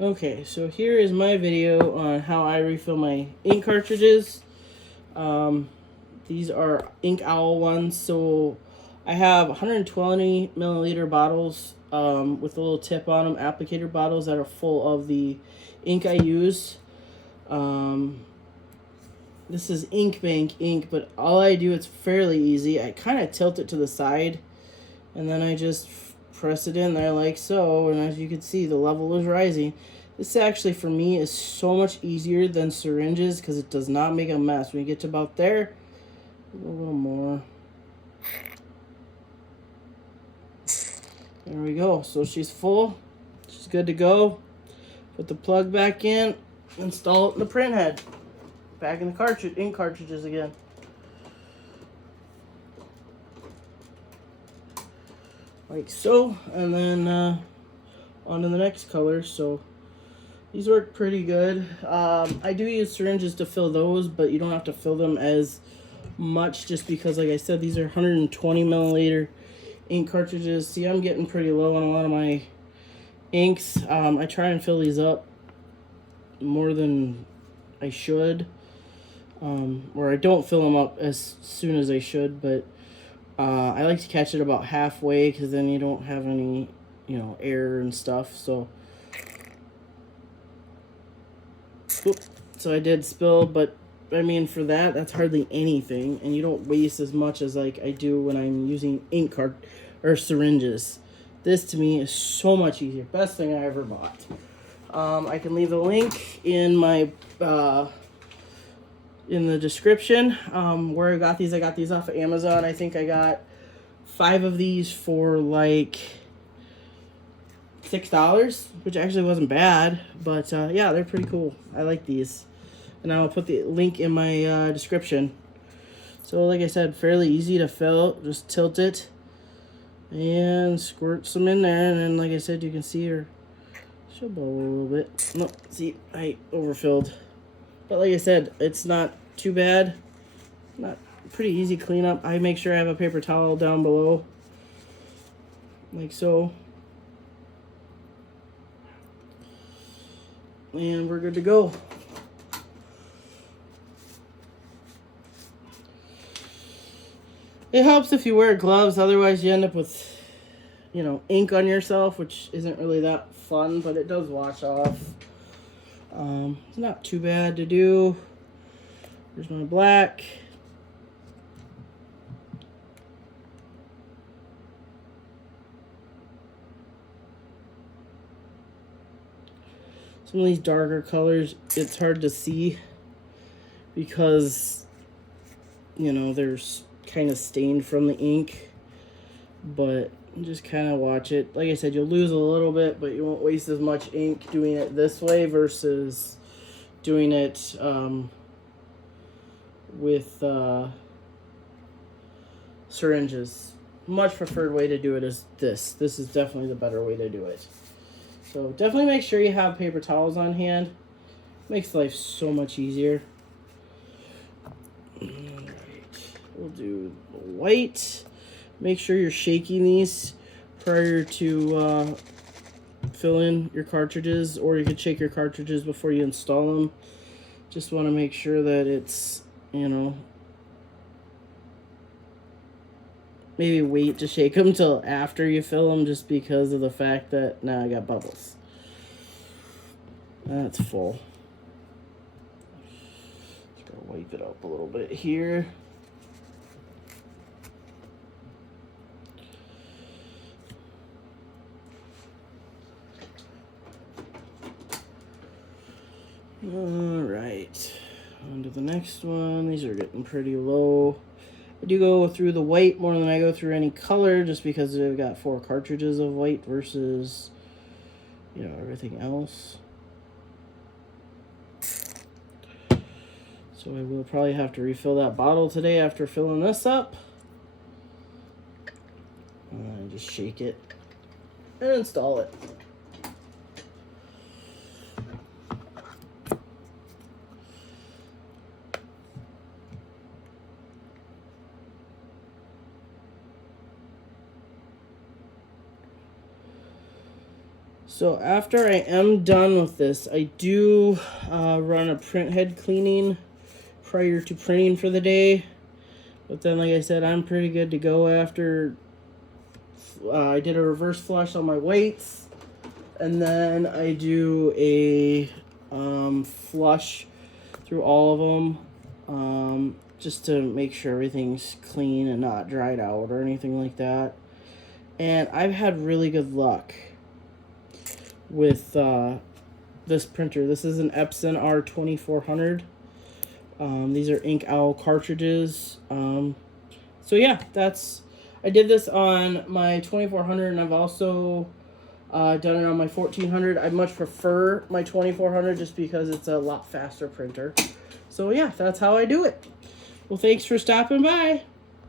Okay, so here is my video on how I refill my ink cartridges. These are Ink Owl ones, so I have 120 milliliter bottles with a little tip on them, applicator bottles that are full of the ink I use. This is Ink Bank ink, but all I do, it's fairly easy. I kind of tilt it to the side, and then I just press it in there like so, and as you can see, the level is rising. This actually, for me, is so much easier than syringes because it does not make a mess. When you get to about there, a little more. There we go. So she's full. She's good to go. Put the plug back in. Install it in the print head. Back in the ink cartridges again. Like so. And then on to the next color. So these work pretty good. I do use syringes to fill those, but you don't have to fill them as much just because, like I said, these are 120 milliliter ink cartridges. See, I'm getting pretty low on a lot of my inks. I try and fill these up more than I should, or I don't fill them up as soon as I should, but I like to catch it about halfway because then you don't have any, air and stuff. So I did spill, but I mean, for that's hardly anything, and you don't waste as much as like I do when I'm using ink cart or syringes. This to me is so much easier. Best thing I ever bought. I can leave a link in my in the description where I got these. I got these off of Amazon. I think I got 5 of these for like $6, which actually wasn't bad, but yeah, they're pretty cool. I like these, and I'll put the link in my description. So like I said, fairly easy to fill. Just tilt it and squirt some in there, and then like I said, you can see her she'll bubble a little bit. No, see, I overfilled, but like I said, it's not too bad. Not pretty easy cleanup. I make sure I have a paper towel down below like so. And we're good to go. It helps if you wear gloves, otherwise you end up with, ink on yourself, which isn't really that fun, but it does wash off. It's not too bad to do. Here's my black. Some of these darker colors, it's hard to see because, they're kind of stained from the ink, but just kind of watch it. Like I said, you'll lose a little bit, but you won't waste as much ink doing it this way versus doing it with syringes. Much preferred way to do it is this. This is definitely the better way to do it. So definitely make sure you have paper towels on hand. Makes life so much easier. Alright, we'll do white. Make sure you're shaking these prior to fill in your cartridges, or you could shake your cartridges before you install them. Just want to make sure that it's, maybe wait to shake them till after you fill them, just because of the fact that now I got bubbles. That's full. Just gonna wipe it up a little bit here. All right, on to the next one. These are getting pretty low. I do go through the white more than I go through any color, just because I've got 4 cartridges of white versus, everything else. So I will probably have to refill that bottle today after filling this up. And just shake it and install it. So after I am done with this, I do run a print head cleaning prior to printing for the day. But then, like I said, I'm pretty good to go after I did a reverse flush on my weights. And then I do a flush through all of them just to make sure everything's clean and not dried out or anything like that. And I've had really good luck with this printer. This is an Epson R2400. These are Ink Owl cartridges. So yeah, I did this on my 2400, and I've also done it on my 1400. I much prefer my 2400 just because it's a lot faster printer. So yeah, that's how I do it. Well, thanks for stopping by.